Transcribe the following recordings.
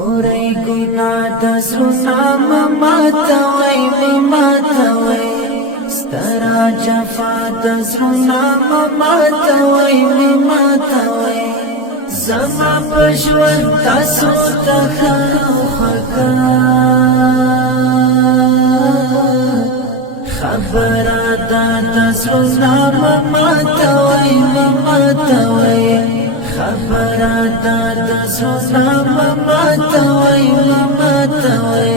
ګورئ ګناه د زړونو ماتوئ ماتوئ ستره جفا د زړونو ماتوئ ماتوئ زما په ژوند تاسو ته ښه خبره ده د زړونو ماتوئ ماتوئ خبره ده د زړونو ماتوئ ماتوئ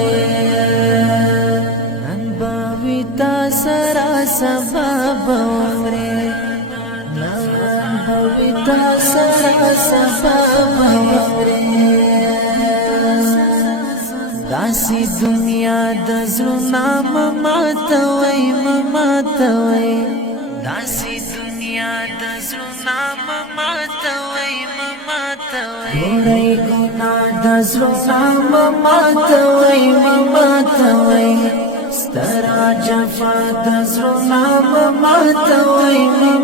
نن به وي تا سره سبا به ومرې نن به وي تا سره سبا به ومرې داسې دنیا د زړونو ماتوئ ماتوئ داسې دنیا د زړونو ماتوئ ماتوئ ګورئ ګناه د زړونو ماتوئ ماتوئ ستره جفا د زړونو ماتوئ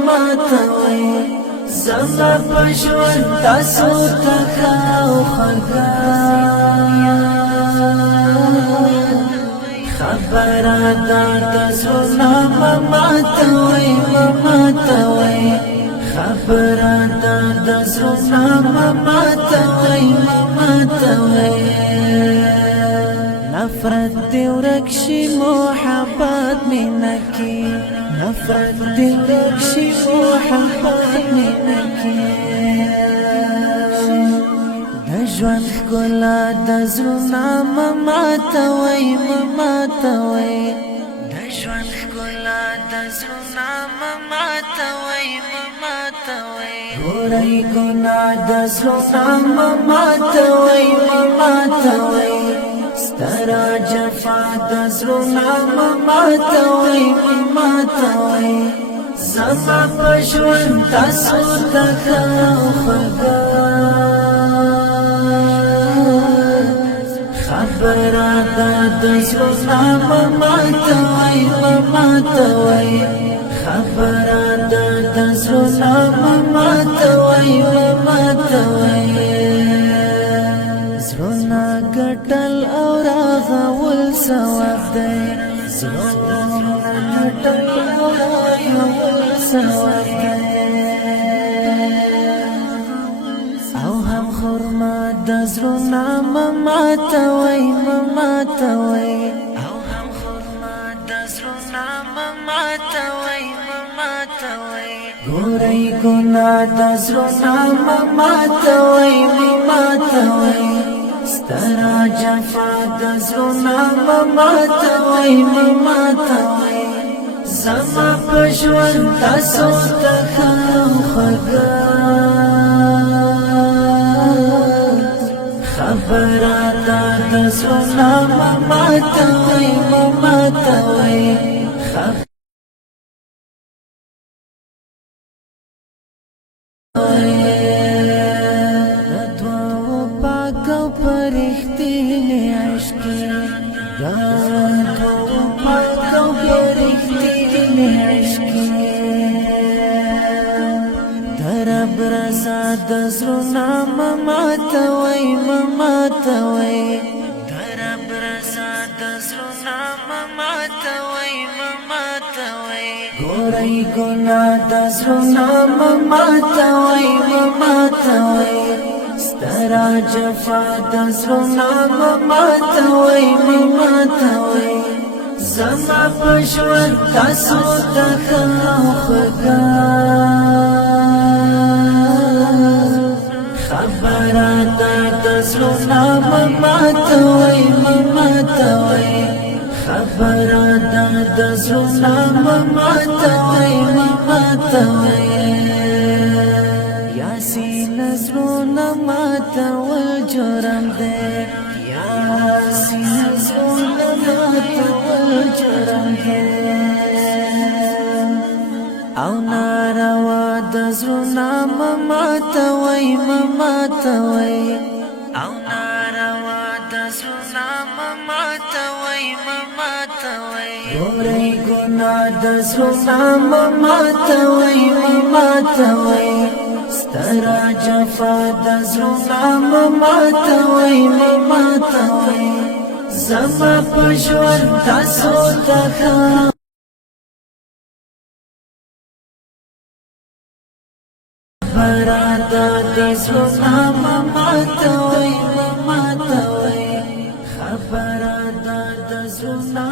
ماتوئ زما په ژوند تاسو ته ښه خبره ده د زړونو ماتوئ ماتوئ خبره ده د زړونو ماتوئ ماتوئ نفرت دې ورک شي محبت مینه کې نفرت دې ورک شي محبت مینه کې د ژوند ښکلا د زړونو ماتوئ ماتوئ د ژوند ښکلا د زړونو ماتوئ ماتوئ ګورئ ګناه د زړونو ماتوئ ماتوئ ستره جفا د زړونو ماتوئ ماتوئ زما په ژوند تاسو ته ښه خبره ده د زړونو ماتوئ ماتوئ خبره ده د زړونو ماتوئ ماتوئ زړونه ګټل او راغول ثواب دی زړونه ګټل او راغول ثواب دی او هم خرما د زړونو ماتوئ ماتوئ او هم خرما د زړونو ماتوئ ماتوئ ګورئ ګناه د زړونو ماتوئ ماتوئ ستره جفا د زړونو ماتوئ ماتوئ زما په ژوند تاسو ته ښه خبره ده د زړونو ماتوئ ماتوئ د زړونو ماتوئ ماتوئ درب رضا د زړونو ماتوئ ماتوئ ګورئ ګناه د زړونو ماتوئ ماتوئ ستره جفا د زړونو ماتوئ ماتوئ زما په ژوند تاسو ته ښه خبره ده د زړونو ماتوئ ماتوئ خبره ده د زړونو ماتوئ ماتوئ یاسین زړونو ماتول جرم دی یاسین زړونو ماتول جرم دی او ناروا د زړونو ماتوئ ماتوئ او ناروا د زړونو ماتوئ ماتوئ ګورئ ګناه د زړونو ماتوئ ماتوئ سترا جفا د زړه مماتوي مماتوي زما په ژوند تاسو ته برادا د زړه مماتوي مماتوي خبره د زړه